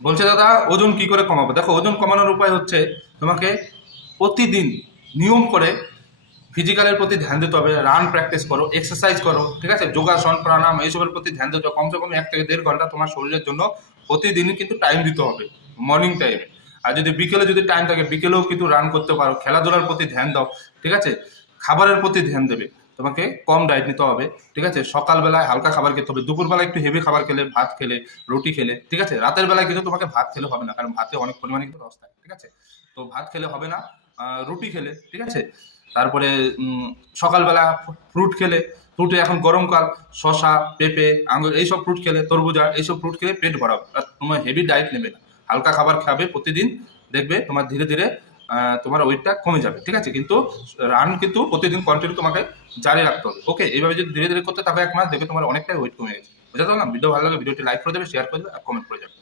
বলছে দাদা ওজন কি করে কমাবো। দেখো ওজন কমানোর উপায় হচ্ছে তোমাকে প্রতিদিন নিয়ম করে ফিজিক্যালের প্রতি ধ্যান দিতে হবে, রান প্র্যাকটিস করো, এক্সারসাইজ করো, ঠিক আছে, যোগাসন প্রাণায়াম এইসবের প্রতি ধ্যান দিতে হবে। কমসে কম 1 থেকে 1.5 ঘন্টা তোমার শরীরের জন্য প্রতিদিনই কিন্তু টাইম দিতে হবে, মর্নিং টাইমে। আর যদি বিকেলে যদি টাইম থাকে বিকেলেও কিন্তু রান করতে পারো। খেলাধুলার প্রতি ধ্যান দাও, ঠিক আছে। খাবারের প্রতি ধ্যান দেবে, তোমাকে কম ডায়েট নিতে হবে, ঠিক আছে। সকালবেলায় হালকা খাবার খেতে হবে, দুপুরবেলা একটু হেভি খাবার খেলে, ভাত খেলে, রুটি খেলে, ঠিক আছে। রাতের বেলায় কিন্তু তোমাকে ভাত খেলে হবে না, কারণ ভাতে অনেক পরিমাণে কিন্তু রস থাকে, ঠিক আছে। তো ভাত খেলে হবে না, রুটি খেলে, ঠিক আছে। তারপরে সকালবেলা ফ্রুট খেলে, ফ্রুটে এখন গরমকাল, শশা, পেঁপে, আঙুর এইসব ফ্রুট খেলে, তরমুজা এইসব ফ্রুট খেলে পেট ভরাও। আর তোমার হেভি ডায়েট নেবে না, হালকা খাবার খাবে প্রতিদিন, দেখবে তোমার ধীরে ধীরে তোমার ওয়েটটা কমে যাবে, ঠিক আছে। কিন্তু রান কিন্তু প্রতিদিন কন্টিনিউ তোমাকে জারি রাখতে হবে। ওকে, এইভাবে যদি ধীরে ধীরে করতে থাকো 1 মাস, দেখবে তোমার অনেকটাই ওয়েট কমে গেছে। বুঝতে পারলাম। ভিডিও ভালো লাগে ভিডিওটি লাইক করে দেবে, শেয়ার করে দেবে আর কমেন্ট করে যাবে।